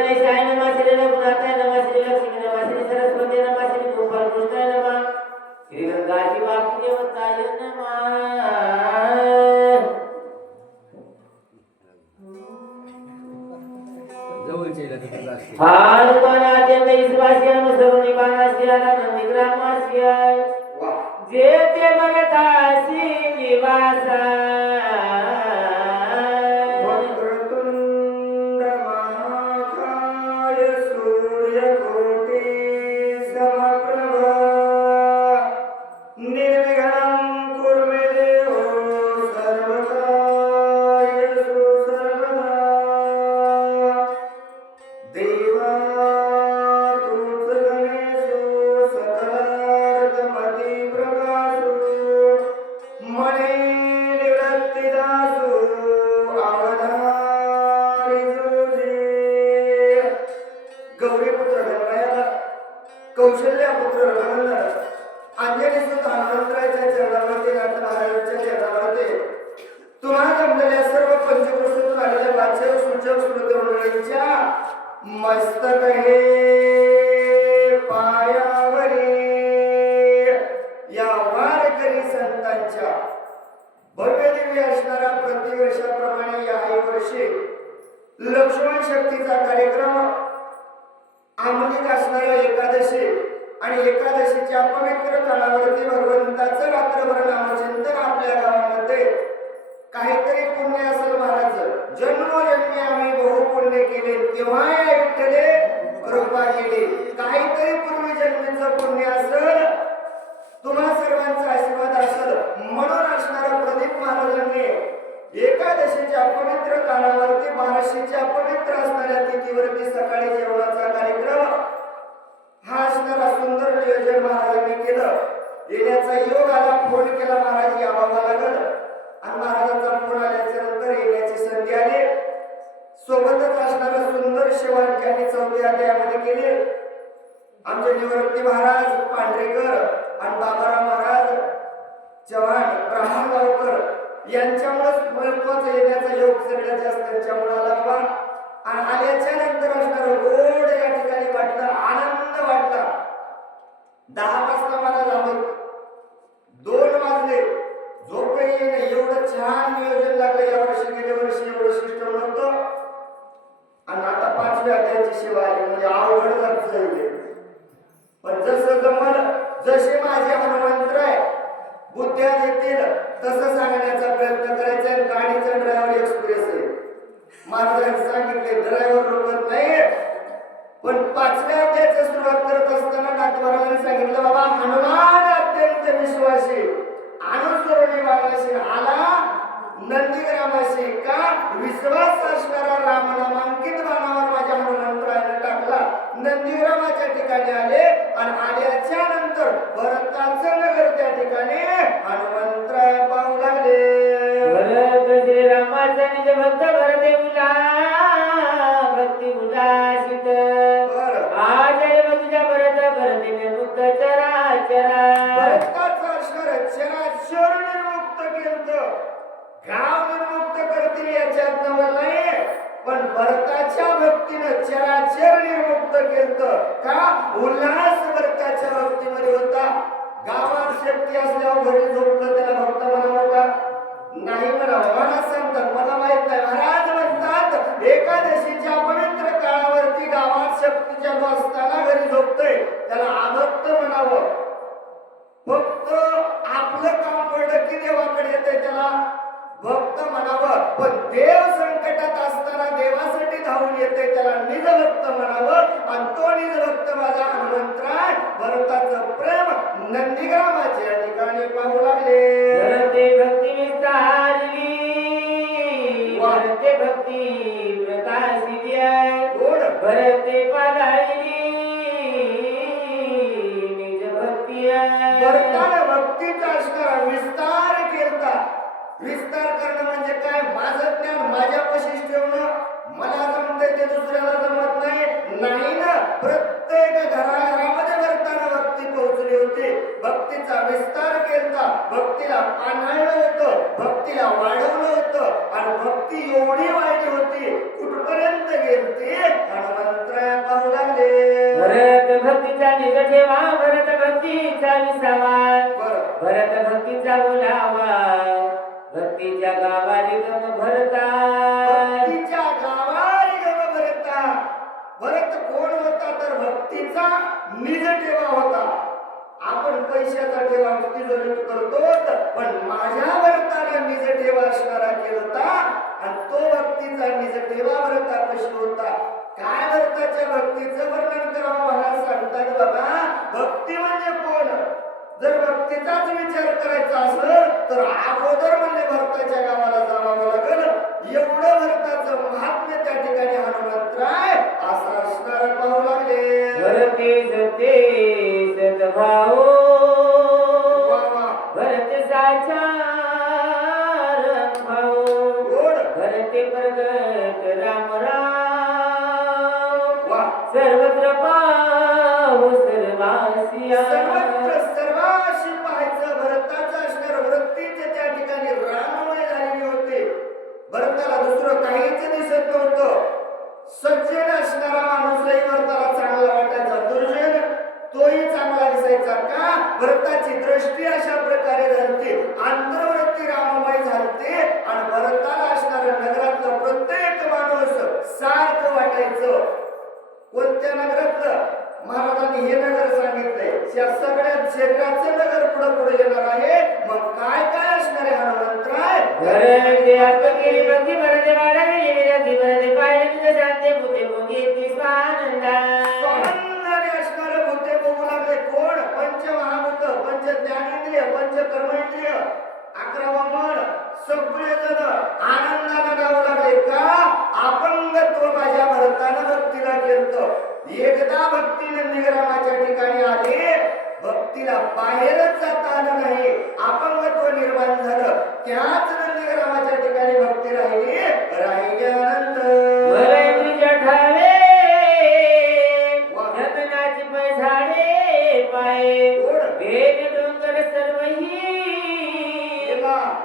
गणेशाय नमः श्री रघुनाथाय नमः श्री लक्ष्मी नमः श्री सरस्वती नमः श्री गोपाल कृष्णाय नमः श्री गंगाजी वासुदेवताय नमः हानुमानात्यंत ईश्वास्य अनुसरुणी बाणास्य नंदीग्रामास्य जे ते भगतासी निवासा कौशल्य पुत्र रघुनंदन अंजनी सुत हनुमंतरायाच्या चरणावरती नाथमहाराजांच्या चरणावरती तुम्हाला जमलेल्या सर्व पंचक्रोशीतून आलेल्या वाचक सूचक श्रोते मंडळींच्या मस्तक हे पायावरी या वारकरी संतांच्या भव्य दिव्य असणारा प्रतिवर्षाप्रमाणे याही वर्षी लक्ष्मण शक्तीचा कार्यक्रम आमूलिक असणाऱ्या एकादशी आणि एकादशीच्या पवित्र कालावरती भगवंताचं रात्रभर नामचिंतन आपल्या गावामध्ये काहीतरी पुण्य असेल महाराज जन्मोजन्मी आम्ही बहु पुण्य केले तेव्हा या विठ्ठले कृपा केली काहीतरी पूर्वजन्मीचं पुण्य असेल तुम्हा सर्वांचा आशीर्वाद असेल म्हणून असणारा प्रदीप महाराजांनी एकादशीच्या पवित्र कालावरती 1200च्या पवित्र असणाऱ्या तिथीवरती सकाळी जेवणाचा कार्यक्रम हा असणारा सुंदर नियोजन महाराजांनी केलं येण्याचा योग आला फोन केला महाराज यावं लागल आणि महाराजांचा फोन आल्याच्या नंतर येण्याची संधी आली सोबतच असणारा सुंदर शेवण ज्यांनी 4थ्या अध्यायामध्ये केले आमचे निवृत्ती महाराज पांढरेकर आणि बाबाराव महाराज चव्हाण ब्राह्मणगावकर यांच्यामुळे महत्वाचा येण्याचा योग सगळ्यात जास्त त्यांच्यामुळे आला बाबा आणि आल्याच्या नंतर असणारं गोड या ठिकाणी वाटलं आनंद वाटला 10 वाजता मला झालं 2 वाजले झोपही येणे एवढं छान नियोजन लागलं या वर्षी गेल्या वर्षी एवढं सिस्टम नव्हतं आणि आता 5व्या अध्यायाची सेवा आली म्हणजे अवघड जायचे पण जसं जमल जसे माझे हनुमंतराय बुद्ध्या देतील तसं सांगण्याचा प्रयत्न करायचा आहे गाडीचा ड्रायव्हर एक्सप्रेस आहे महाराजांनी सांगितले ड्रायव्हर रोकत नाही पण 5व्या अध्यायाची सुरुवात करत असताना नाथमहाराजांनी सांगितलं बाबा हनुमान अत्यंत विश्वासी अनुसरणी बाबाशी आला नंदीग्रामाशी का विश्वास असणारा रामनामांकित बाणावर माझ्या हनुमंतरायाने टाकला नंदीग्रामाच्या ठिकाणी आले आणि आल्याच्या नंतर भरताचं नगर त्या ठिकाणी हनुमंतराय पाहू लागले भरत श्रीरामाचा निज भक्त भरदेवला भक्ती उदासित आजय तुझ्या भरत भरते मुक्त चराचरा भरताचं असणार चराचर निर्मुक्त केलं गाव निर्मुक्त करतील याच्यात नवल नाही पण भरताच्या भक्तीनं चराचर निर्मुक्त केलं का उल्हास भरताच्या भक्तीमध्ये होता गावात शक्ती असल्यावर घरी झोपलं त्याला भक्त म्हणावं का नाही म्हणावं मला सांगतात मला माहित नाही महाराज म्हणतात एकादशीच्या पवित्र काळावरती गावात शक्ती चालू असताना घरी झोपतोय त्याला अभक्त म्हणावं फक्त आपलं काम पडलं की देवाकडे येते त्याला भक्त म्हणावं पण देव संकटात असताना देवासाठी धावून येते त्याला निज भक्त म्हणावं आणि तो निज भक्त माझा हनुमंतराय भरताचं प्रेम नंदीग्रामाच्या ठिकाणी पाहू लागले भरते भक्ती विस्तारली भरते भक्ती प्रकाशिली गोड भरते पादाळली निज भक्ती भरताने भक्तीचा असणारा विस्तार केलता विस्तार करणं म्हणजे काय माझं ज्ञान माझ्यापाशीच ठेवणं मला जमतंय ते दुसऱ्याला जमत नाही ना प्रत्येक घराघरामध्ये भरताना भक्ती पोहोचली होती भक्तीचा विस्तार केलता भक्तीला पाण्याळलं होतं भक्तीला वाढवलं होतं आणि भक्ती एवढी वाढली होती कुठपर्यंत गेलती हनुमंत पैशाचा ठेवा तिजोरीत करतो, पण माझ्या भरताला निज ठेवा असणारा केलता आणि तो भक्तीचा निज ठेवा भरता कशी होता. काय भरताच्या भक्तीचं वर्णन करावं मला सांगतात बाबा. भक्ती म्हणजे कोण? जर भक्तीचाच विचार करायचा असेल तर अगोदर म्हणजे भरताच्या गावाला जावं लागेल. एवढं भरताचं महात्म्य त्या ठिकाणी हनुमंतराय असं असणार पाहू लागले. भरते सते सद्भाव भरत साचार भाऊ भरते प्रगट राम सर्वत्र पाहू सर्वासिया. सर्वत्र सर्वाशी पाहायचं. भरताचं असणार वृत्तीचे त्या ठिकाणी राममय झालेली होते. भरताला दुसरं काहीच दिसत नव्हतं. सज्जन असणारा माणूसही भरताला चांगला वाटायचा, दुर्जन तोही चांगला दिसायचा. का? भरताची दृष्टी अशा प्रकारे झालती, अंतर्वृत्ती राममय झालते आणि भरताला असणारं नगरातलं प्रत्येक माणूस सारखं वाटायचं. कोणत्या नगरातलं? महाराजांनी हे नगर सांगितलंय. या सगळ्या शरीराचं नगर पुढे पुढे येणार आहे. मग काय काय असणार आहे हनुमंतराय? भरते आपली भक्ती भरते वाढावी विरती भरते पाहिजे तुझे शांती भूते भोगी ती स्वानंदा. स्वानंदाने असणारे भूते बघू लागले. कोण? पंचमहाभूत, पंच ज्ञानेंद्रिय, पंच कर्मेंद्रिय, 11वा मन, सगळेजण आनंदाने गाऊ लागले. का? अपंगत्व माझ्या भरतानं भक्तीला केलं. एकदा भक्ती नंदीग्रामाच्या ठिकाणी आले, भक्तीला बाहेरच जाता आलं नाही, अपंगत्व निर्माण झालं. त्याच नंदीग्रामाच्या ठिकाणी भक्ती राहिली. राहिल्यानंतर भरतीच्या ठावे जतनाची झाडे पाय भेट डोंगर सर्वही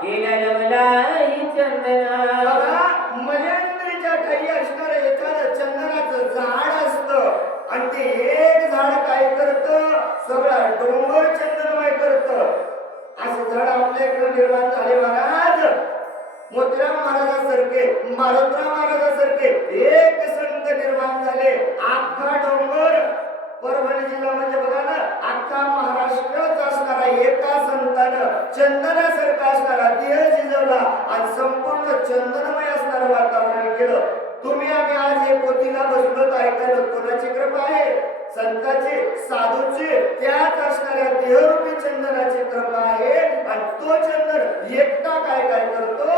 गेल्या लवलाई चंदना. बघा, मलेंद्रीच्या ठाई असणारं एखादं चंदनाचं झाड असतं आणि ते एक झाड काय करतं? सगळा डोंगर चंदनमय करतं. असे झाड आपल्या इकडे निर्माण झाले महाराज. मोतीराम महाराजासारखे, मारुतराव महाराजासारखे एक संत निर्माण झाले. अख्खा डोंगर परभणी जिल्हा म्हणजे बघा ना, अख्खा महाराष्ट्रच असणारा एका संतानं चंदनासारखा असणारा देह शिजवला आणि संपूर्ण चंदनमय असणारं वातावरण केलं. तुम्ही आम्ही आज हे पोथीला बसलोत ऐकायला कोणाची कृपा आहे? संताची, साधूची, त्याच असणाऱ्या देहरूपी चंदनाची कृपा आहे. आणि तो चंदन एकटा काय काय करतो?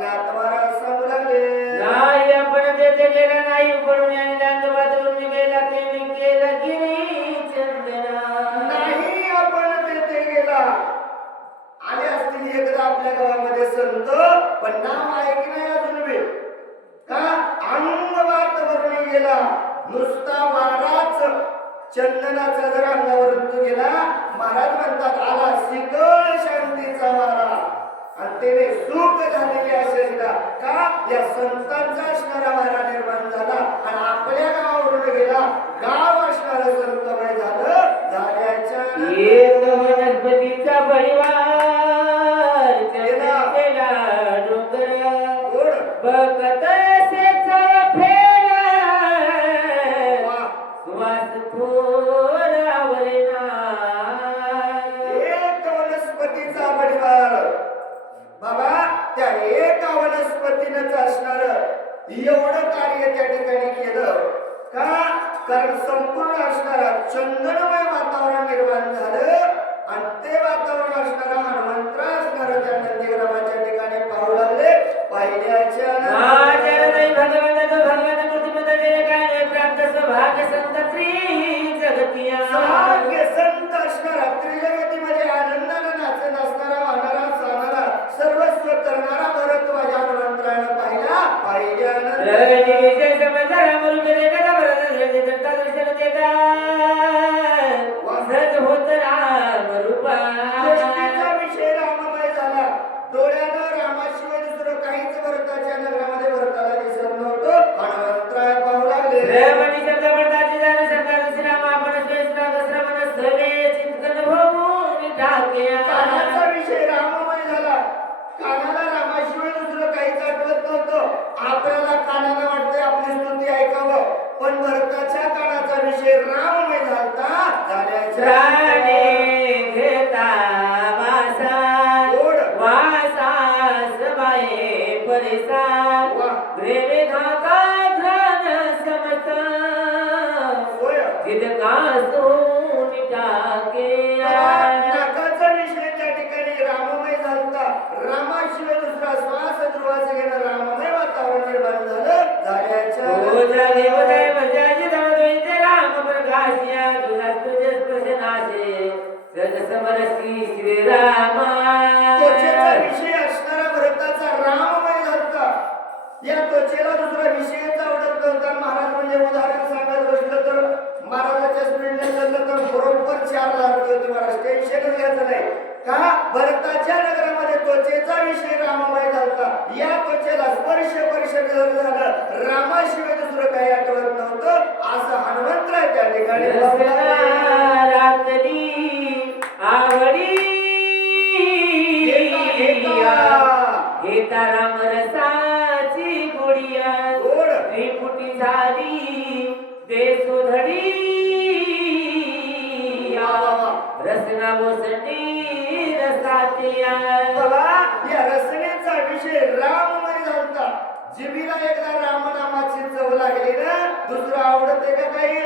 नातवारा सांगू लागले. नाही आपण तेथे गेला नाही पडून आणि दांड वाजवून गेला ते मी केला गिरी चंदना. नाही आपण तेथे गेला. आले असतील एकदा आपल्या गावामध्ये संत, पण नाव आहे की नाही अजून बी? का? अंगवात वरून गेला. नुसता वाराच चंदनाचा जर अंगावरून तो गेला, महाराज म्हणतात आला शीतळ शांतीचा वारा आणि त्याने सुख झालेली असेल का? या संतांचा असणारा वारा निर्माण झाला आणि आपल्या गावावरून गेला. गाव असणारं संतमय झालं. झाल्याच्या एक वनस्पतीचा परिवार केला डोंगर बघत सुवास थोरावर एक वनस्पतीचा परिवार. बाबा, त्या एका वनस्पतीनंच असणार एवढं कार्य त्या ठिकाणी केलं. का? कारण संपूर्ण असणारा चंदनमय वातावरण निर्माण झालं आणि ते वातावरण असणारा हनुमंत्र असणारा त्या नंदीग्रामाच्या ठिकाणी पाहू लागले. पाहिल्याच्या भाग्य संत जगतिया भाग्य संत असणारा त्रिजगतीमध्ये आनंदानं नाचत असणारा, वाहणारा, चालणारा, सर्वस्व करणारा भरत माझ्या हनुमंतरानं पाहिला. विषय राममय झाला. डोळ्यानं रामाशिवाय दुसरं काहीच भरताच्या नगरामध्ये भरताला दिसत नव्हतं. हनुमंतराय पाहू लागले. कानाचा विषय राममय झाला. कानाला रामाशिवाय दुसरं काहीच आठवत नव्हतं. आपल्याला कानाला वाटतंय आपली स्तुती ऐकावं, पण भरताच्या कानाचा विषय राममय झालता. झाल्याच्या चिदकासून टाके नाकाचा विषय त्या ठिकाणी राममय झालता. रामाशिवाय दुसरा श्वास ध्रुवाचं घेणं राममय वातावरण निर्माण झाल्याच्या ओ जागे बजाय बजाजी धावतोय राम प्रकाशिया तुझा तुझे स्पर्शनाशे सज समरसी श्रीरामा त्वचेचा विषय असणारा भरताचा राममय झालता. या त्वचेला दुसरा विषयच आवडत नव्हता. महाराज म्हणजे उदाहरण सांगत बसलं तर महाराजाच्या स्पीडने चाललं तर बरोबर 4 लाख होते. महाराज टेन्शनच घ्यायचं नाही का. भरताच्या नगरामध्ये त्वचेचा विषय राममय झालता. या त्वचेला स्पर्श झालं रामाशिवाय दुसरं काही आठवत नव्हतं असं हनुमंतराय त्या ठिकाणी रातली आवडी घेता राम रसाची गोडिया गोड त्रिपुटी झाली देसोधडी रसना मोसंडी रसातिया बाबा या रसनेचा विषय राममय झालता. जिभीला एकदा रामनामाची चव लागली ना दुसरं आवडते का काही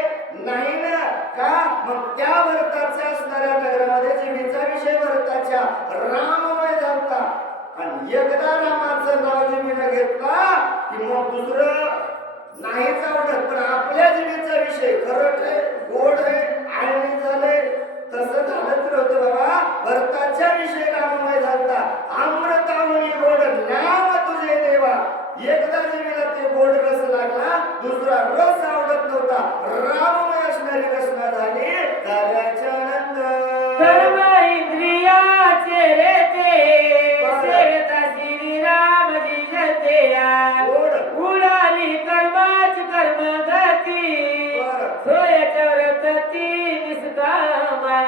नाही ना का. मग त्या भरताच्या असणाऱ्या नगरामध्ये जिभीचा विषय भरताच्या राममय झालता. आणि एकदा रामाचं नाव जिभीनं घेतला की मग दुसरं नाहीच आवडत. पण आपल्या जिभीचा विषय खरंच आहे गोड आहे आणि झालंय तसं झालंच नव्हतं बाबा. भरताच्या विषय राममय झालता. अमृतावणी गोड नाम तुझे देवा. एकदा जिभेला ते गोड रस लागला दुसरा रस आवडत नव्हता. राममय असणारी रचना झाली झाल्याच्या नंतर कर्म इंद्रियाचे रे ते सेवता श्री रामजी जतेया उडाली कर्माची कर्म गती सोयाच्या व्रतती निष्कामा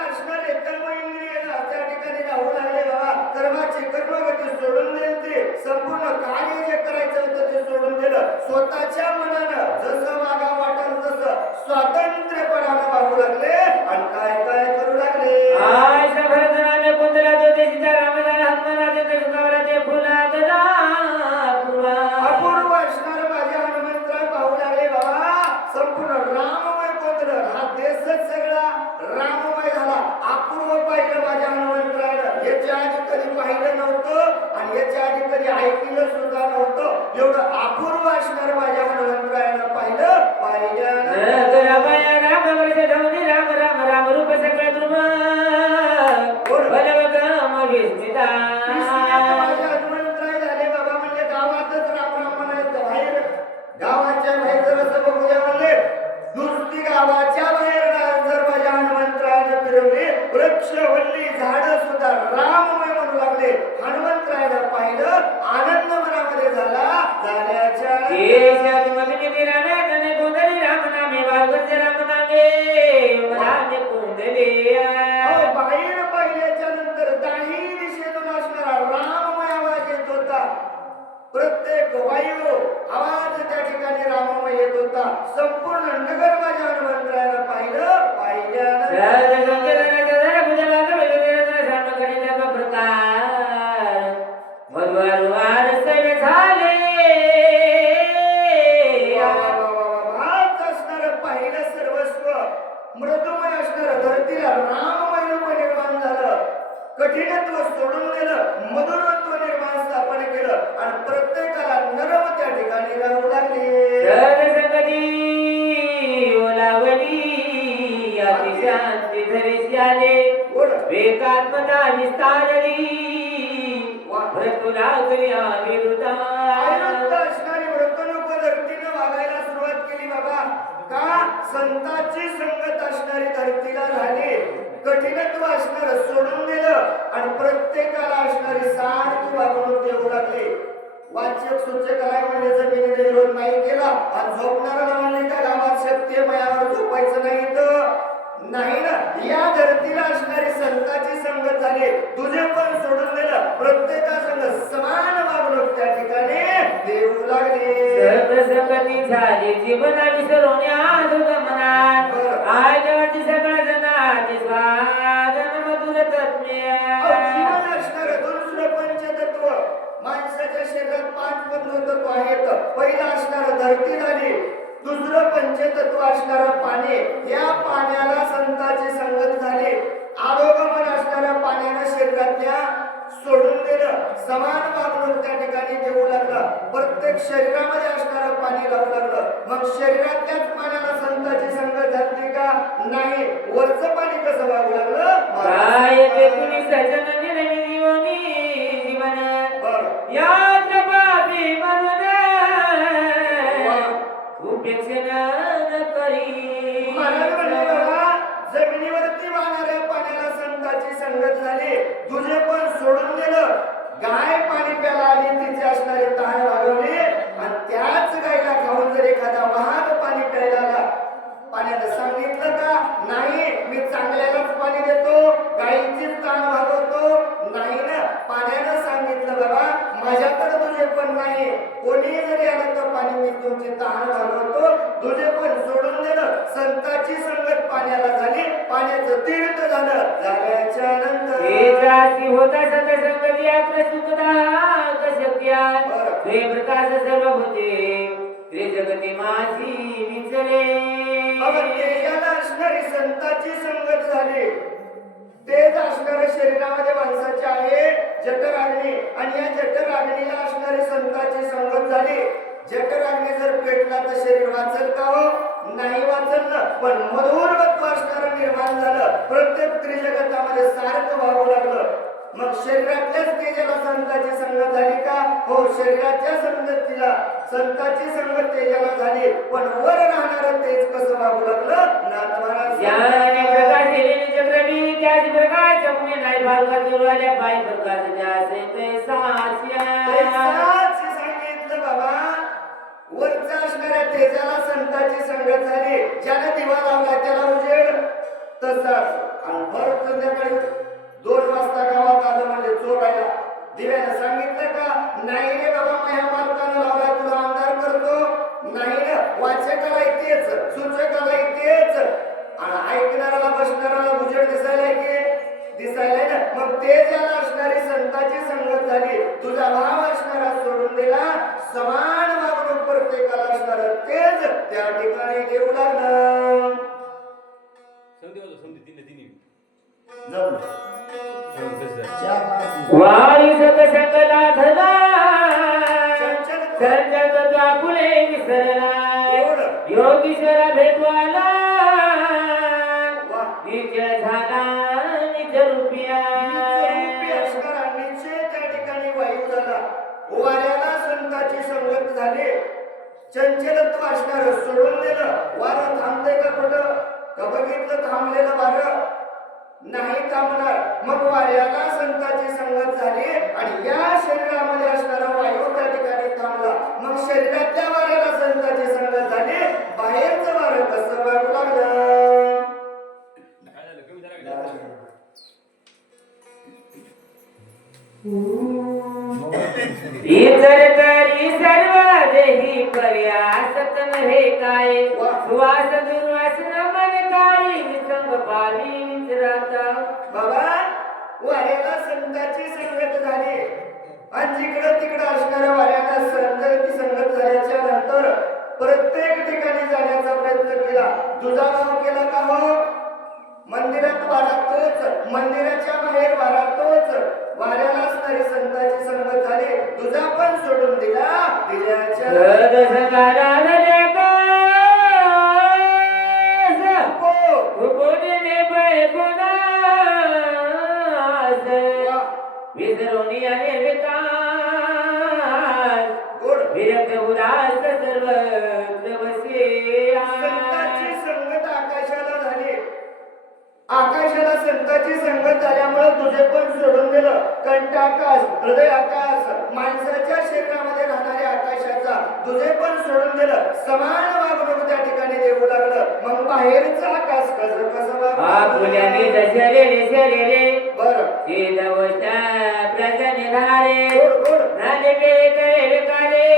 असणारे कर्म इंद्रिय त्या ठिकाणी राहू लागले बाबा. कर्माची कर्मगती सोडून दिली. ते संपूर्ण कार्य जे करायचं होतं ते सोडून दिलं. स्वतःच्या मनानं जसं वागा वाटल तसं स्वातंत्र्यपणानं वागू लागले आणि काय काय करू लागले. आयशा भरतनामे कुंदला तो देशीचा रामदाला हनुमानाचे दशकावराचे फुलागरा अपूर्व असणार माझे हनुमंतराय पाहू लागले बाबा. संपूर्ण राममय कोंदलं. हा देशच सगळा राममय झाला. अपूर्व पाहिलं माझ्या हनुमंतरायनं. याच्या आधी कधी पाहिलं नव्हतं आणि याच्या आधी कधी ऐकलं सुद्धा नव्हतं. एवढं अपूर्व असणार माझ्या हनुमंतरायनं पाहिलं राम वर्ष धवनी राम राम राम रूप सगळं द्रुम बलवगम विस्मिता माझ्या हनुमंतराय झाले बाबा. म्हणजे गावातच राम राम म्हणायचं. बाहेर गावाच्या बाहेर जर असं बघूया म्हणले नुसती गावाच्या बाहेर जर माझ्या हनुमंतरायनं फिरवली वृक्ष वल्ली झाडं सुद्धा राममय म्हणू लागले. हनुमंतरायनं पाहिलं आनंद मनामध्ये झाला. झाल्याच्या बाहेर पाहिल्याच्या नंतर दाही दिशेतून असणारा राममय आवाज येत होता. प्रत्येक वायू आवाज त्या ठिकाणी राममय येत होता. संपूर्ण नगर माझ्या हनुमंतरायनं पाहिलं सर्वस्व मृदुमय असणारं धरतीला राममय रूप निर्माण झालं. कठीणत्व सोडून दिलं. मधुरत्व निर्माण स्थापन केलं आणि प्रत्येकाला नरम त्या ठिकाणी राहू लागले. शांती धरीशी आले वेकात्मता विस्तारली व्रतुला करिया विरुद्धा असणारी वर्तणूक धरतीनं वागायला सुरुवात केली बाबा. का संतांची संगत असणारी धरतीला झाली. कठीणत्व असणार सोडून दिलं आणि प्रत्येकाला असणारी सारखी वागणूक देऊ लागले. वाचक सूचक आहे म्हणजे जमिनीने विरोध नाही केला आणि झोपणारा म्हणले का गावात शक्ती मायावर झोपायचं नाही तर नाही ना. या धरतीला असणारी संतांची संगत झाली. तुझे पण सोडून दिलं. प्रत्येकासंग समान वागणूक त्या ठिकाणी देऊ लागले. संगती झाली जीवना विसरवण्या गमनात आजवरती सगळ्या जनाचे स्वादन मधुर तत्मे. जीवन असणार दुसरं पंचतत्व माणसाच्या शरीरात 5 पंचतत्व आहेत. पहिलं असणार धरती झाली. दुसरं पंच पंचतत्व असणारं पाणी, या पाण्याला संतांची संगत झाली. आरोगमन असणाऱ्या पाण्यानं शरीरातल्या सोडून दिलं. समान वागणूक त्या ठिकाणी देऊ लागला. प्रत्येक शरीरामध्ये असणारं पाणी लावू लागलं. मग शरीरातल्याच पाण्याला संतांची संगत झाली का नाही? वरचं पाणी कसं वागू लागलं? काय ते कुणी सजन निर्णी जीवनी जीवन याद पापी म्हणून उपेक्षण न करी. महाराज म्हणले बाबा, जमिनीवरती वाहणाऱ्या पाण्याला संतांची संगत झाली. तुझे पण सोडून दिलं. गाय पाणी प्यायला आली, तिची असणारी तहान भागवली आणि त्याच गायला खाऊन जर एखादा वाहक पाणी प्यायला आला, पाण्यानं सांगितलं का नाही मी चांगल्यालाच पाणी देतो, गायीचीच तहान भागवतो? नाही ना. पाण्यानं सांगितलं बाबा माझ्याकडे तुझे पण नाही, कोणी जरी आलं तर पाणी मी तुमची तहान भागवतो, तुझे पण सोडून दिलं. संतांची संगत पाण्याला झाली. पाण्याचं तीर्थ झालं. झाल्याच्या नंतर होता सतसंगती आपल्या सुखदा कशक्या ते प्रकाश सर्व होते ते जगती माझी विचरे. तेजाला असणारी संतांची संगत झाली. तेज असणारे शरीरामध्ये माणसाचे आहे जठराग्नी, आणि या जठराग्नीला असणारी संतांची संगत झाली. जठराग्नी जर पेटला तर शरीर वाचल का हो? नाही वाचल ना. पण मधुरत्व असणारं निर्माण झालं. प्रत्येक त्रिजगतामध्ये सारखं व्हावं लागलं. मग शरीरातल्याच तेजाला संतांची संगत झाली का? हो, शरीराच्या संगतीला संतांची संगत तेजाला झाली. पण वर राहणारं तेज कसं वागू लागलं? नाथ महाराज ज्ञानी प्रकाश दिलेले चक्रवी त्याच प्रकाश जमुने नाही बालका दुर्वाल्या पाय प्रकाश त्यासे ते साच्या. सांगितलं बाबा, वरच्या असणाऱ्या तेजाला संतांची संगत झाली. ज्याने दिवा लावला त्याला उजेड तसाच. आणि भर संध्याकाळी 2 वाजता गावात आलं म्हणजे चोरायला दिव्यानं सांगितलं का नाही रे बाबा, माझ्या मालकानं लावला तुला अंधार करतो? नाही ना. वाचकाला तेच, सूचकाला तेच, आणि ऐकणाऱ्याला बसणाऱ्याला उजेड दिसायला ना. मग ते ज्याला असणारी संतांची संगत झाली. तुझा भाव असणारा सोडून दिला. समान वागणूक प्रत्येकाला असणार तेच त्या ठिकाणी देऊ लागलं. वारी सतसंगला धला संजगता फुले विसरला योगीश्वरा भेटवाला निजळ झाला निज रुपया. त्या ठिकाणी वायू झाला. वाऱ्याला संतांची संगत झाली. चंचलत्व असणार सोडून दिलं. वारं थांबते का कुठं? का बघितलं थांबलेलं वारं? नाही थांबणार. मग वाऱ्याला संतांची संगत झाली आणि या शरीरामध्ये असणारा वायू त्या ठिकाणी थांबला. मग शरीरातल्या वाऱ्याला संतांची संगत झाली. बाहेरचं वारं कसं वागू लागलं? इतर तरी सर्व देही पर्यासत नव्हे काय सुवास दुर्वास न मन काही विसंग पावी विचराता. बाबा, वाऱ्याला संतांची संगत झाली आणि जिकडं तिकडं असणाऱ्या वाऱ्याला संतांची संगत झाल्याच्या नंतर प्रत्येक ठिकाणी जाण्याचा प्रयत्न केला. तुझा नाव केला का हो? मंदिरात वारा तोच, मंदिराच्या बाहेर वारा तोच. वाऱ्याला असणारी संतांची संगत झाली. तुझा पण सोडून दिला. दिल्याच्या विसरोनी आहे विकास विरक्त उदास सर्वत्र बसे. संतांची संगत आकाशाला झाली. आकाशाला संतांची संगत झाल्यामुळे तुझे पण सोडून दिलं. कंठ आकाश, हृदय आकाश, माणसाच्या शरीरामध्ये राहणाऱ्या आकाशाचा तुझे पण सोडून दिलं. समान वागणूक त्या ठिकाणी देऊ लागलं. मग बाहेरचं आकाश कसं फुल्याने दशरे शरीरे बर प्रजने धारे गोड झाले करे कारे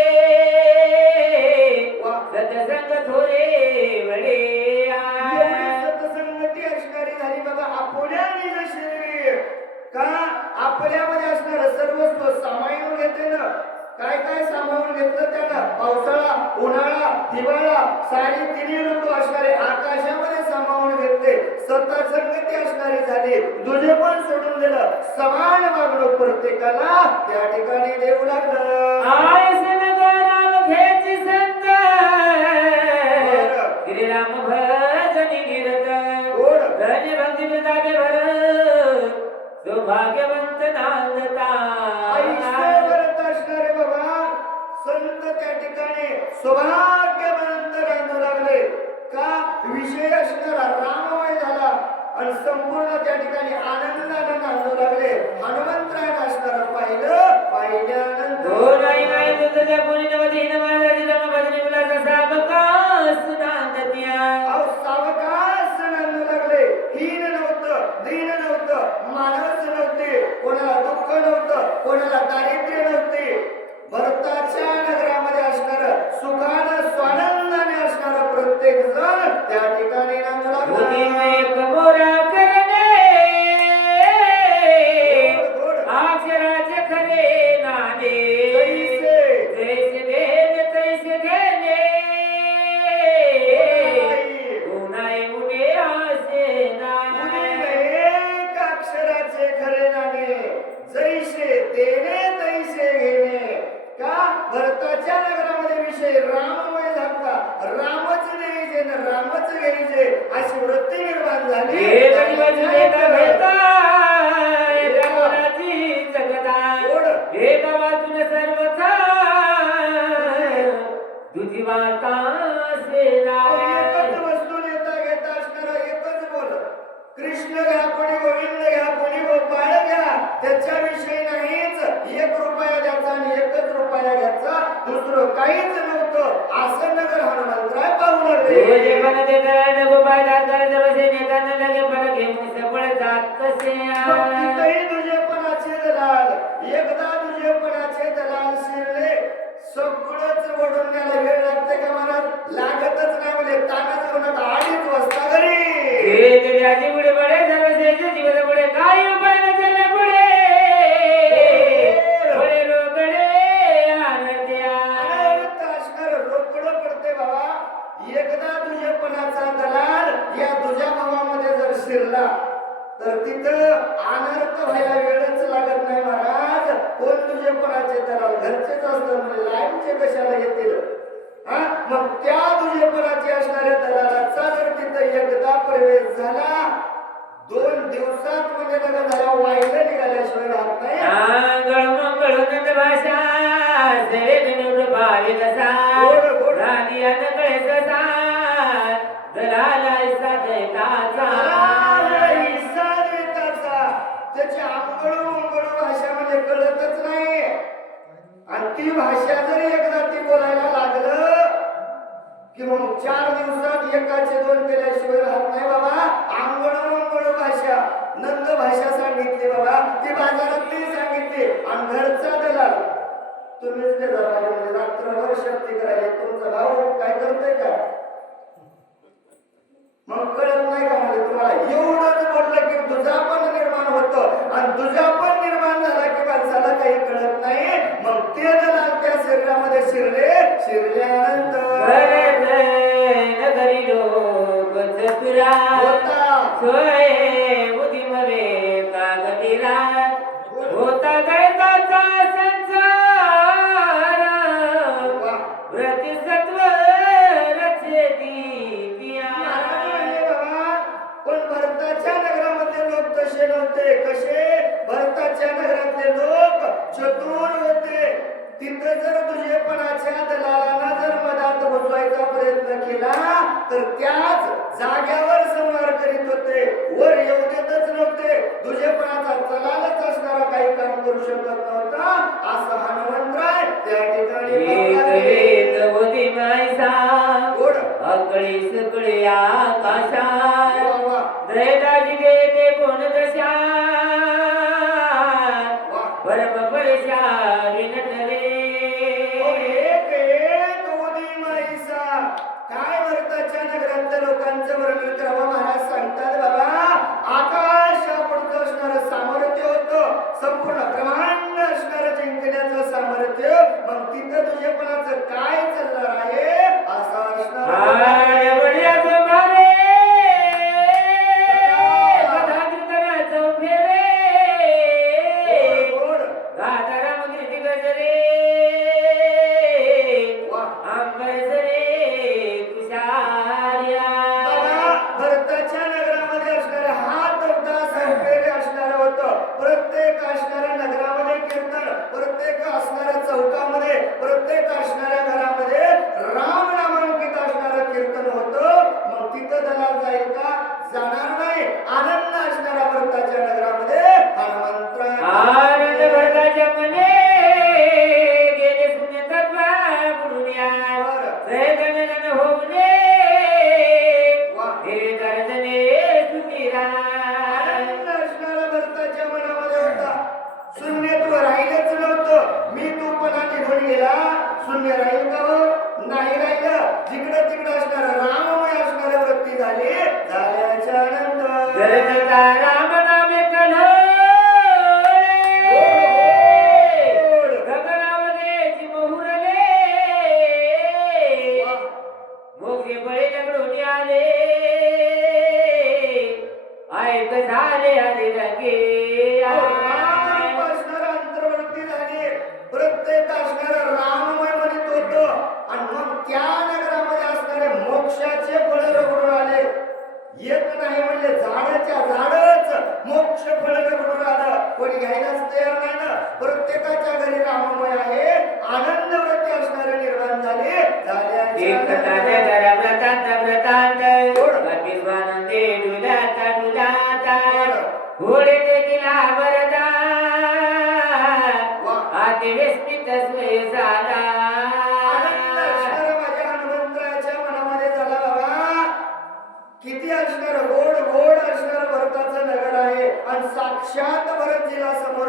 सतसंग थोरे वडे. सतसंगती असणारी झाली बाबा. आपल्याने शरीर का आपल्यामध्ये असणार सर्वस्व सामावून घेते ना. काय काय सामावून घेतलं त्यानं? पावसाळा, उन्हाळा, हिवाळा सारी तिन्ही ऋतू असणारे आकाशामध्ये सामावून घेतले सत्ता संगती असणारी झाली तुझे पण सोडून दिलं समान वागणूक प्रत्येकाला त्या ठिकाणी देऊ लागलं आयसन राम घेची संत श्रीराम भजनी गिरत धन्य भक्ती प्रतापे भर सौभाग्यवंत नांदता आयुष्यभरत असणारे बाबा संत त्या ठिकाणी सौभाग्यवंत नांदू लागले का विषय असणारा राममय झाला आणि संपूर्ण त्या ठिकाणी आनंदाने नांदू लागले हनुमंतराय असणारा पाहिल्यानंतर नाही नाही तुझ्या पुण्यवती नमाजी रम भजनी मुलाचा साबकास नांदत्या अहो सावकाश नांदू लागले हीन नव्हतं दीन नव्हतं मानवच नव्हते कोणाला दुःख नव्हतं कोणाला दारिद्र्य नव्हते भरताच्या नगरामध्ये असणार सुखानं स्वानंदाने असणार प्रत्येक जण त्या ठिकाणी नांदू लागला एक मोरा करणे अक्षराचे खरे नाणे जैसे देणे तैसे घेणे उन्हाळे मुने असे नाणे एक अक्षराचे खरे नाणे जैसे देणे तैसे घेणे का भरताच्या नगरामध्ये विषय राममय झाला रामच न्यायचे न रामच घ्यायचे अशी वृत्ती निर्माण झाली एका वाचून सर्वथा तुझी वार्ता सेना एकच वस्तू नेता घेता असणारा एकच बोल कृष्ण घ्या कोणी गोविंद घ्या कोणी गोपाळ घ्या त्याच्याविषयी नाहीच 1 रुपया द्यायचा आणि 1च रुपया घ्यायचा दुसरं काहीच नव्हतं असं नगर हनुमंतराय पाहू लागले तुझेपणाचे दलाल एकदा तुझेपणाचे दलाल शिरले सगळंच ओढून द्यायला वेळ लागते का महाराज लागतच नाही म्हणजे ताकद घेऊन आता 2:30 वाजता घरी पुढे बडे सर्वश्रेष्ठ जीवन पुढे काही उपाय न चालले पुढे पुढे रोकडे आनंद्या असणार रोकडं पडते बाबा एकदा तुझेपणाचा दलाल या तुझ्या भावामध्ये जर शिरला तर तिथं अनर्थ व्हायला वेळच लागत नाही महाराज कोण तुझेपणाचे दलाल घरचेच असतात म्हणजे लाईनचे कशाला येतील हा मग त्या तुझेपणाचे असणाऱ्या दलालाचा जर तिथं एकदा प्रवेश झाला 2 दिवसात म्हणजे लग्न झाला वाहिलं निघाल्याशिवाय राहत नाही मंगळ भाषा भावी कसा राणी कळे कसा दलाला त्याची आंघोळ मंगळ भाषा म्हणजे कळतच नाही आणि ती भाषा जरी एकदा ती बोलायला लागलं की मग 4 दिवसात एकाचे 2 केल्याशिवाय राहत नाही बाबा आंघोळ मंगळ भाषा नंद भाषा सांगितली बाबा ती बाजारातली सांगितली आणि घरचा दलाल तुम्हीच ते दलाल म्हणजे रात्रभर शक्ती करायला तुमचा भाऊ काय करतोय का मग कळत नाही का म्हणजे तुम्हाला एवढंच बोललं की दुजापण निर्माण होतं आणि दुजापण निर्माण झाला की माणसाला काही कळत नाही मग ते दलाल त्या शरीरामध्ये शिरल्यानंतर नगरी लोक चतुरा सोय उदिमवे कागदिरा होता दैताचा संसार प्रतिसत्व पण भरताच्या नगरामध्ये लोक तसे नव्हते कसे भरताच्या नगरातले लोक चतुर होते तिथं जर तुझेपणाच्या दलालांना जर मधात बसवायचा प्रयत्न केला तर त्याच जाग्यावर संहार करीत होते वर येऊ देतच नव्हते तुझेपणाचा दलालच असणारा काही काम करू शकत नव्हता असं हनुमंतराय त्या ठिकाणी अकळी सकळी आकाशा दैताजी देते कोण दशा परम परशा विनटले काय भरताच्या नगरातल्या लोकांचं वर्णन करावं महाराज सांगतात बाबा आकाशापुढचं असणारं सामर्थ्य होतं संपूर्ण ब्रह्मांड असणारं जिंकण्याचं सामर्थ्य मग तिथं तुझेपणाचं काय राहील का हो? नाही राहिलं. जिकडं तिकडं असणार राममय असणारी वृत्ती झाली. झाल्याच्या नंतर जरता राम नामे कल्होळे. गगनामध्ये मोहुरले. मोक्षे बळे दगडून आले. ऐक झाले आले लगे. रामरूप असणारं अंतर्वृत्ती झाली. प्रत्येक असणारं राममय म्हणत होतं. आणि मग त्या नगरामध्ये असणारे मोक्षाचे फळ रगडून आले. येत नाही म्हणजे झाडाच्या झाडच मोक्ष फळ रगडून आलं. कोणी घ्यायलाच तयार नाही ना. प्रत्येकाच्या घरी राममय आहे. आनंद वृत्ती असणारे निर्माण झाले. एक ताज्या घरा व्रतांत व्रतांत स्वानंदे डुलाता डुलाता घोडे देखील वरदा आते विस्मित सोय झाला. आनंद असणारा माझ्या हनुमंतराच्या मनामध्ये झाला बाबा. किती असणार गोड गोड असणार भरताचं नगर आहे. आणि साक्षात भरतजीला समोर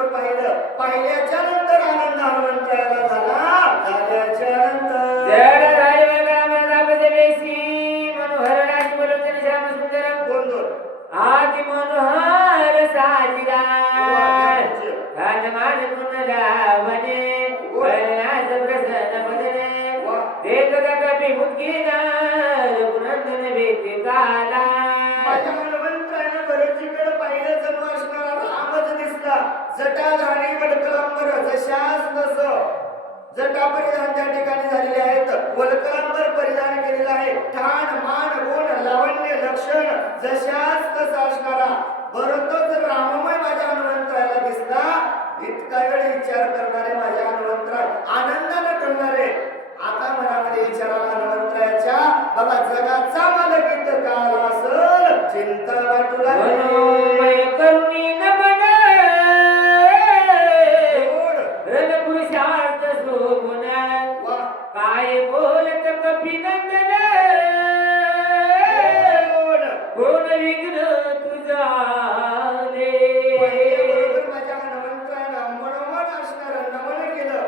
पाहिल्याच्या नंतर आनंद हनुमंतराला झाला. झाल्याच्या नंतर जड राजवगामध्ये बेसी मनोहर राजबलोचन श्याम सुंदर दोन दोन आदि मनोहर साजिरा राज माझ गुणला वने वरनाज प्रसन्न बदने देख कपी मुखीदार गुणंदन वेती काला. माझ्या हनुमंतरानं भरतजीकडे पाहिलं जणू असणारा रामच दिसला. जटाधारी वडकलांबर जशास तसं जटा परिधान त्या ठिकाणी झालेले आहेत. वल्कलांबर परिधान केलेला आहे. ठाण मान गुण लावण्य लक्षण जशास तसा असणारा भरतच राममय माझ्या हनुमंतराला दिसला. इतका वेळ विचार करणारे माझ्या हनुमंतरा आनंदाने डोलणारे. आता मनामध्ये विचाराला हनुमंतराच्या बाबा जगाचा मालक इथं काल असल चिंता वाटू लागली. मनोमय करुणी नमन रणपुरुषार्थ शोभुन काय बोलत कपिनंदन कोण विघ्न तुझाले. बरोबर माझ्या हनुमंतरानं मनोमन असणारं नमन केलं.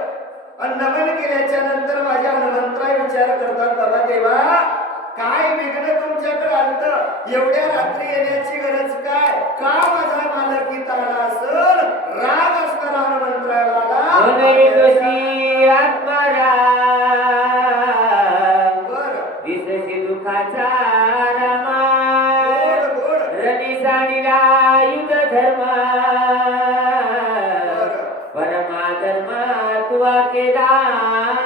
आणि नमन केल्याच्या नंतर माझ्या हनुमंतरा विचार करतात बाबा देवा काय विघ्न तुमच्याकडे आलत. एवढ्या रात्री येण्याची गरज काय. का माझा मालक इथं आला असल. राग असणारा हनुमंतराला मनोविदोषी आत्माराम बरं विसशी दुःखाचा रमा गोड गोड रणी साडीला युध धर्मा परमा धर्मा तुवा केला.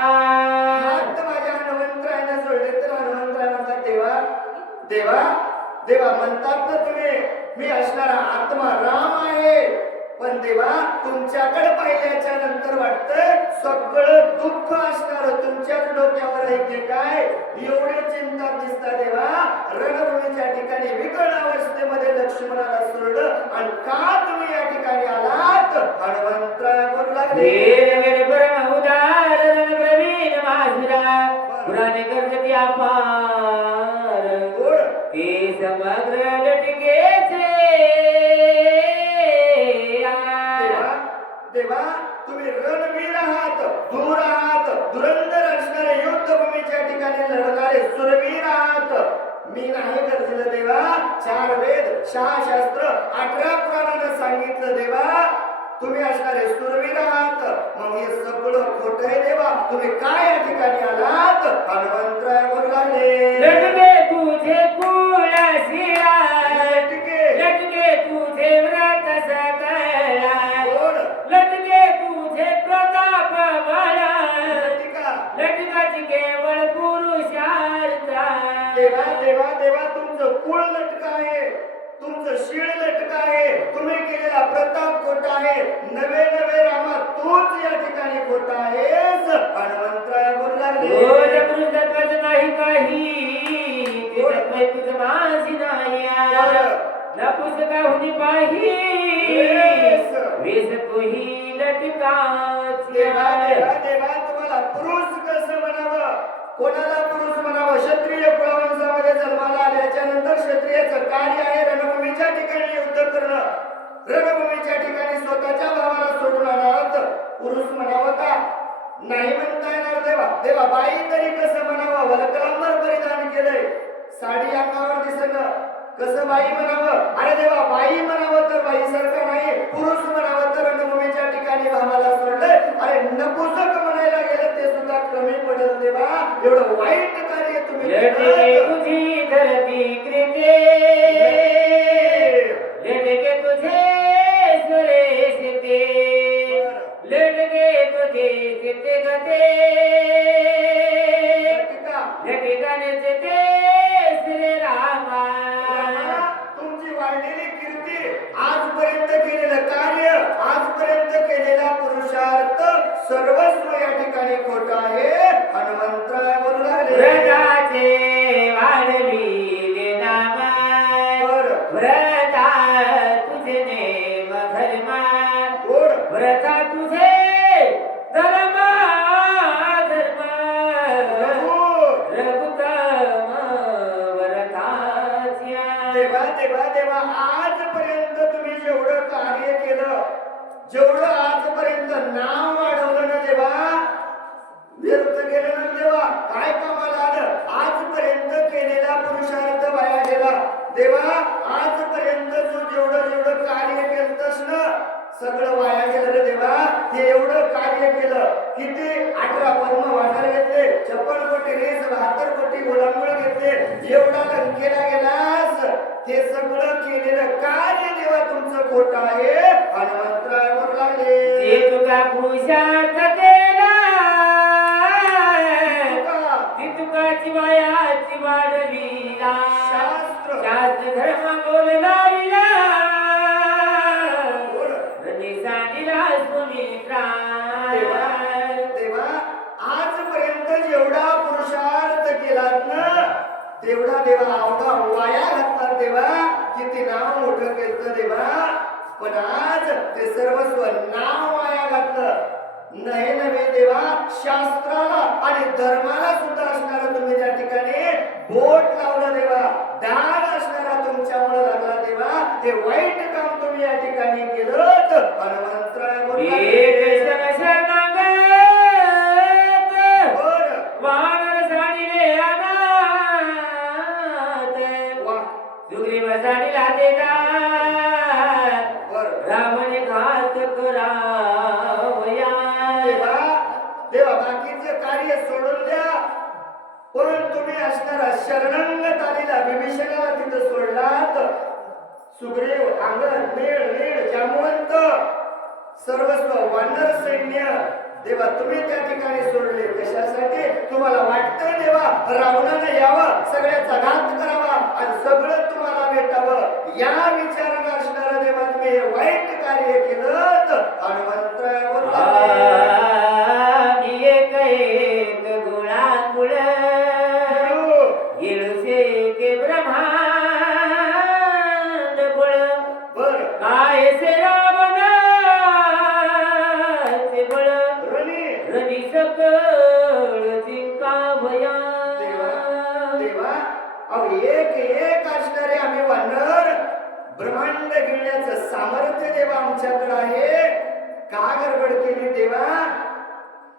हात माझ्या हनुमंतरायला जोडले तर हनुमंतराय म्हणतात देवा देवा देवा म्हणतात ना तुम्ही मी असणारा आत्मा राम आहे. पण देवा तुमच्याकडे पाहिल्याच्या नंतर वाटतंय सगळं दुःख असणार तुमच्याच डोक्यावर आहे की काय. एवढी चिंता दिसता देवा. रणभूमीच्या ठिकाणी विकट अवस्थेमध्ये लक्ष्मणाला सोडलं आणि का तुम्ही या ठिकाणी आलात. हनुमंतरा बोलू लागले वीर परम उदार रण प्रवीण मासुरा पुराणे कर्जती अपार गोड ते समग्र लटकेचे. देवा तुम्ही रणवीर आहात दूर आहात धुरंधर असणारे युद्धभूमीच्या ठिकाणी लढणारे सुरवीर आहात. मी नाही गरजेलं देवा. 4 वेद 6 शास्त्र 18 पुराणानं सांगितलं देवा तुम्ही असणारे सुरवीर आहात. मग हे सगळं खोट आहे देवा. तुम्ही काय या ठिकाणी आलात. हनुमंतराय बोलू लागले लटके तुझे कुळशिरा लटके लटके तुझे व्रत सकळा गोड लटके तुझे प्रताप बळा लटिका लटकाची केवळ पुरुषार्था. देवा देवा देवा तुमचं कुळ लटका आहे. तुमचं शिळ लटका आहे. तुम्ही केलेला प्रताप खोटा आहे. नवे नवे रामा तूच या ठिकाणी खोटा आहेस. हनुमंतराय बोलू लागले रोज पुरुषत्वाचं नाही काही ते तत्व तुझं माझी नाही नपुसका हुनी पाही वेस तुही लटकाची. देवा देवा देवा तुम्हाला पुरुष कसं म्हणावं. कोणाला पुरुष म्हणावं. क्षत्रिय कुळवंशामध्ये जन्माला आल्याच्या नंतर क्षत्रियाचं कार्य आहे रणभूमीच्या ठिकाणी युद्ध करणं. रणभूमीच्या ठिकाणी स्वतःच्या भावाला सोडून आलात. पुरुष म्हणावं का नाही म्हणता येणार देवा. देवा बाई तरी कसं म्हणावं वलकलांबर परिधान केलंय साडी अंगावर दिसणं कसं बाई म्हणावं अरे देवा बाई म्हणावं तर बाई सारखं नाही पुरुष म्हणावं तर रंगभूमीच्या ठिकाणी भावाला सोडलंय अरे नपुसक म्हणायला गेलं ते सुद्धा कमी पडल देवा एवढं वाईट कार्य तुम्ही केलं. तुझी धरती कृते लेटके तुझे सुरेश ते लेटके तुझे चित्ते गते लेटकाने ते श्री रामा तुमची वाढलेली कीर्ती आजपर्यंत केलेलं कार्य आजपर्यंत केलेला पुरुषार्थ सर्वस्व या ठिकाणी खोट आहे हनुमंतराय बोलू लागले व्रताचे वाढविले नामा व्रता तुझे नेम धर्मा व्रता तुझे धर्म धर्म रघुतम व्रताच्या देवा देवा देवा आजपर्यंत तुम्ही जेवढं कार्य केलं जेवढं आजपर्यंत नाव वाढवलं ना देवा व्यर्थ गेलं ना देवा काय कामाला आलं आजपर्यंत केलेला पुरुषार्थ वाया गेला देवा आजपर्यंत तू जेवढं जेवढं कार्य केलंस ना सगळं वाया गेलं रे देवा हे एवढं कार्य केलं किती 18 पद्म वाटार घेतले 56 कोटी रेस 72 कोटी गोलांमुळे घेतले एवढा लंकेला गेलास हे सगळं केलेलं कार्य देवा तुमचं खोट आहे हनुमंतराय बोलू लागले तुका पुरुषार्थ केला तुकाची वयाची वाढविला शास्त्र धर्म बोलला निसानीला सुमित्रा देवा आजपर्यंत जेवढा पुरुषार्थ केलात ना तेवढा देवा अवघा वाया घातला देवा किती नाव मोठं केलं देवा पण आज ते सर्वस्व नाव वाया घातलं नाही नव्हे देवा शास्त्राला आणि धर्माला सुद्धा असणारा तुम्ही त्या ठिकाणी बोट लावलं देवा डाग असणारा तुमच्यामुळे लागला देवा हे वाईट काम तुम्ही या ठिकाणी केलं हनुमंतराय वानर साडीले अनाथ सुग्रीव साडीला देता रावण घात करावया देवा बाकीचे कार्य सोडून द्या पण तुम्ही असणारा शरणांगत आलेला विभीषणाला तिथं सोडलात सुग्रीव अंगद नीळ नीळ जामवंत सर्वस्व वानर सैन्य देवा तुम्ही त्या ठिकाणी सोडले कशासाठी तुम्हाला वाटतं देवा रावणानं यावं सगळ्याचा घात करावा आणि सगळं तुम्हाला भेटावं या विचारानं असणारा देवा तुम्ही हे वाईट कार्य केलं हनुमंतराय एक एक गुळांगुळ येळसे के ब्रह्मांड गुळ काय से रावणाचे बळ रणी सकळ जिंका भया देवा अहो एक एक असणारे आम्ही वानर ब्रह्मांड गिळण्याचं सामर्थ्य देवा आमच्याकडे आहे का गडबड केली देवा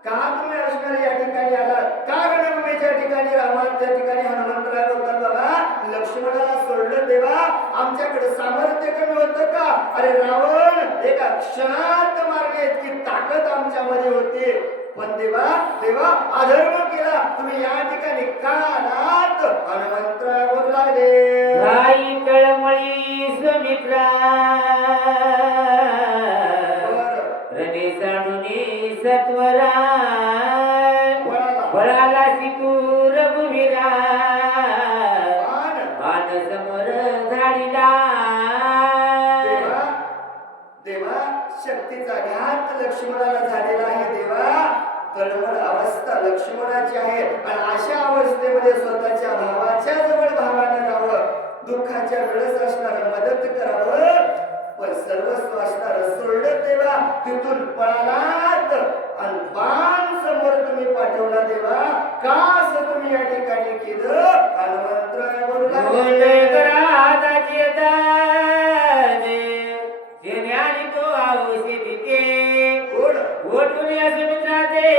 का तुम्ही असणारे या ठिकाणी आलात का रणभूमीच्या ठिकाणी रामाच्या ठिकाणी हनुमंतराय बोलतात बाबा लक्ष्मणाला सोडलं देवा आमच्याकडे सामर्थ्य कमी होतं का अरे रावण एका क्षणात मारणे इतकी ताकद आमच्यामध्ये होती पण देवा देवा अधर्म केला तुम्ही या ठिकाणी का आलात हनुमंतराय बोलू लागले राई तळमळी सुमित्रा रणे साडुनी सत्वरा बळाला सितू रघुवीरा बाण समोर झाडीला देवा शक्तीचा घात लक्ष्मणाला झालेला आहे देवा तळमळ अवस्था लक्ष्मणाची आहे आणि अशा अवस्थेमध्ये स्वतःच्या भावाच्या जवळ भावानं राहावं दुःखाच्या वेळेस असणारा मदत करावं पण सर्वस्व असणारा सोडलं देवा तिथून पळालात आणि बाण समोर तुम्ही पाठवला देवा का असं तुम्ही या ठिकाणी केलं हनुमंतराय बोलू लागले ओढून या सुमित्रा दे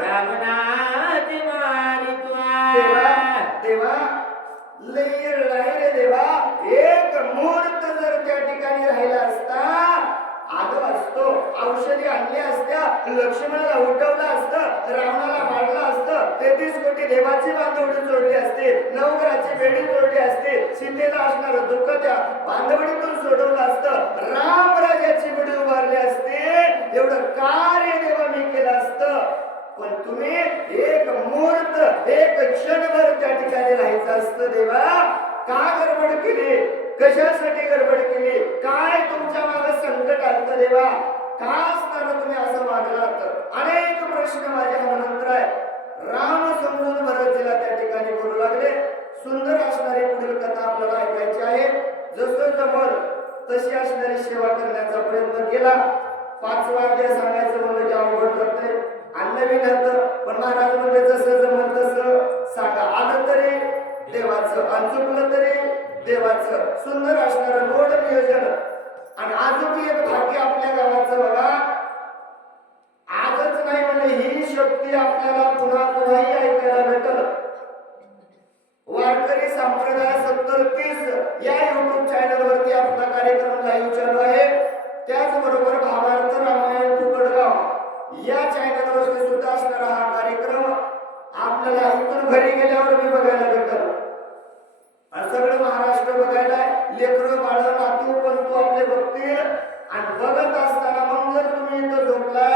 रामना लय नाही रे देवा, एक मुहूर्त जर त्या ठिकाणी राहिला असता, आलो असतो, औषधी आणल्या असत्या, लक्ष्मणाला उठवलं असतं, रावणाला मारलं असतं, 33 कोटी देवाची बांधवडी जोडली असते, नवग्रहाची बेडी जोडली असते, सीतेला असणारं दुःख त्या बांधवडीतून सोडवलं असतं, रामराजाची बेडी उभारली असते, एवढं कार्य देवा मी केलं असतं. पण तुम्ही एक मुहूर्त, एक क्षणभर त्या ठिकाणी राहायचं असतं देवा. का गडबड केली? कशासाठी गडबड केली? काय तुमच्या मागे संकट आलं देवा? का असताना तुम्ही असं वागलात? अनेक प्रश्न माझे हनुमंतराय राम समजून भरतीला त्या ठिकाणी बोलू लागले. सुंदर असणारी पुढील कथा आपल्याला ऐकायची आहे. जसं जमल तशी असणारी सेवा करण्याचा प्रयत्न केला. 5वा अध्याय सांगायचं म्हणलं की अवघड जाते, नवीन होतं, पण महाराज म्हणजे जसं जमल तसं सांगा. आलं तरी देवाचं, चुकलं तरी देवाचं. सुंदर असणारं गोड नियोजन. आणि आजही एक भाग्य आपल्या गावाचं बघा, आजच नाही म्हणजे ही शक्ती आपल्याला पुन्हा पुन्हाही ऐकायला भेटल. वारकरी संप्रदाय 7030 या युट्यूब चॅनल वरती आपला कार्यक्रम लाईव्ह चालू आहे. त्याचबरोबर भावार्थ रामायण कुकडगाव या चॅनल वरती सुद्धा असणारा हा कार्यक्रम आपल्याला इथून घरी गेल्यावर मी बघायला भेटल. आणि सगळं महाराष्ट्र बघायला, लेकरं बाळ नातू पण तू आपले बघतील. आणि बघत असताना मग जर तुम्ही इथं झोपला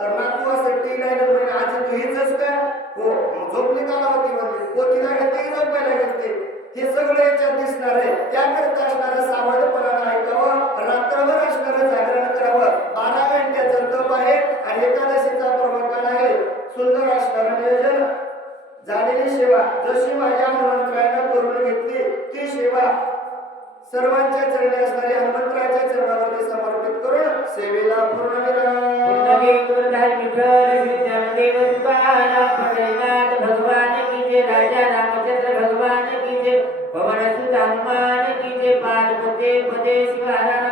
तर नातू असं टीकायला म्हणजे आज तू हीच काय हो झोपली का होती म्हणजे पोतीला घेते झोपायला घेते, हे सगळं याच्यात दिसणार आहे. त्याकरता असणारं सावधपणानं ऐकावं, रात्रभर असणारं जागरण करावं. 12 घंट्याचं तप आहे आणि एकादशीचा पर्व काळ आहे. सुंदर असणारं नियोजन. झालेली सेवा जशी माझ्या हनुमंतरायानं करून घेतली ती सेवा सर्वांच्या चरणी असणारी हनुमंतरायाच्या चरणावरती समर्पित करून सेवेला पूर्णविराम. भगवान की जय, राजा रामचंद्र भगवान की जय, पवन सुत हनुमान की जय, पार्वती पदे शिवारा